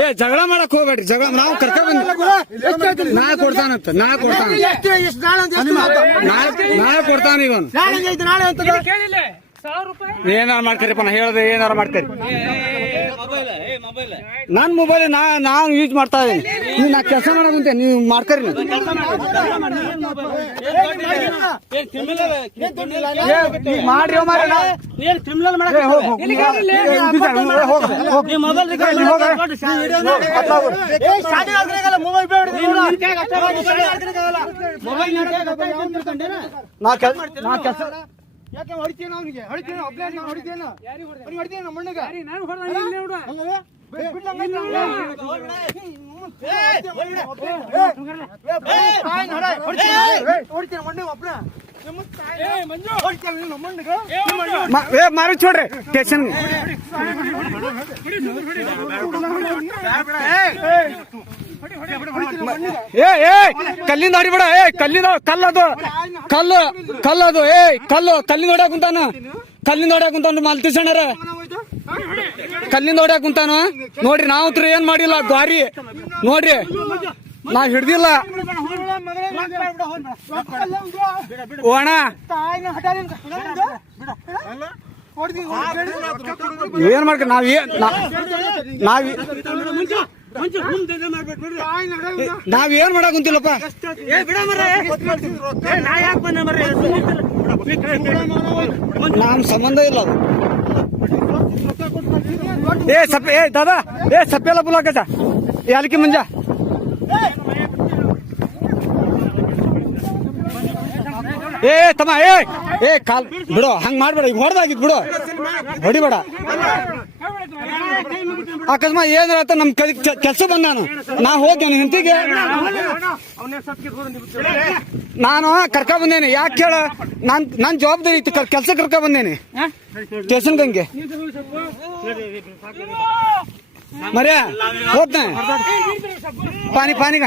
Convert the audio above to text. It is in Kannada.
ಏ ಜಗಳ ಮಾಡಕ್ ಹೋಗ್ಬೇಡ್ರಿ, ಜಗಳ ನಾವು ಕರ್ಕ ಬಂದ ನಾಳೆ ಕೊಡ್ತಾನಂತ, ನಾಳೆ ಕೊಡ್ತಾನ, ನಾಳೆ ಕೊಡ್ತಾನ ಇವನು. ಏನಾರ ಮಾಡ್ತೀರಿಪ್ಪ, ನಾ ಹೇಳದೆ ಏನಾರ ಮಾಡ್ತೀರಿ. ನನ್ ಮೊಬೈಲ್ ನಾನು ಯೂಸ್ ಮಾಡ್ತಾ ಇದೀನಿ, ನೀವು ನಾ ಕೆಲಸ ಮಾಡಕುಂತೆ ನೀವು ಮಾಡ್ಕರಿ. ಮಾಡ್ರಿ ಯಾಕೆ ಹೊಡಿತೀನ ಅವನಿಗೆ? ಹೊಡಿತೀನ ಒಬ್ಬನೇ ಹೊಡಿತೀನ, ಹೊಡಿತೀನ ನಮ್ಮ ಮಣ್ಣಗ ಮಾರು ಚೋಡ್ರಿ ಸ್ಟೇಷನ್. ಕಲ್ಲಿಂದ ಹೊಡಿಬೇಡ, ಕಲ್ಲಿಂದ ಕಲ್ಲದು, ಕಲ್ಲದು, ಕಲ್ಲಿಂದ ಹೊಡ್ಯಾಕ ಕುಂತಾನ, ಕಲ್ಲಿಂದ ಹೊಡ್ಯಾಕ ಕುಂತಾನ ಮಲ್ತಿಸಣ್ಣರ, ಕಲ್ಲಿಂದ ಹೊಡ್ಯಾಕ ಕುಂತಾನ ನೋಡ್ರಿ. ನಾವಂತ್ರು ಏನ್ ಮಾಡಿಲ್ಲ ಗಾರಿ ನೋಡ್ರಿ, ನಾವ್ ಹಿಡ್ದಿಲ್ಲ ಓಣ. ಏನ್ ಮಾಡ್ಕ ನಾವೇನ್ ಮಾಡಕ್ ಕುಂತಿಲ್ಲಪ್ಪ, ನಮ್ ಸಂಬಂಧ ಇಲ್ಲ ಅದು. ದಾದಾ ಸಪ್ಪೆಲ್ಲ ಬುಲಾಕಸ ಯಾಲಕ್ಕಿ ಮುಂಜ ತಮ್ಮ ಕಾಲ್ ಬಿಡು, ಹಂಗ್ ಮಾಡ್ಬೇಡ, ಈಗ ಹೊಡೆದಾಗಿದ್ ಬಿಡು, ಹೊಡಿಬೇಡ. ಅಕಸ್ಮಾತ್ ಏನಾರ ನಮ್ ಕೆಲ್ಸ ಬಂದಾನು, ನಾ ಹೋಗ್ತೇನೆ ಹಿಂತಿಗೆ, ನಾನು ಕರ್ಕ ಬಂದೇನೆ. ಯಾಕೆ ಕೇಳ, ನನ್ ಜವಾಬ್ದಾರಿ ಇತ್ತು, ಕೆಲ್ಸ ಕರ್ಕ ಬಂದೇನೆ ಸ್ಟೇಷನ್ ಗಂಗೆ ಮರ್ಯಾ ಹೋಗ್ತೇನೆ ಪಾನಿ ಪಾನಿಗ.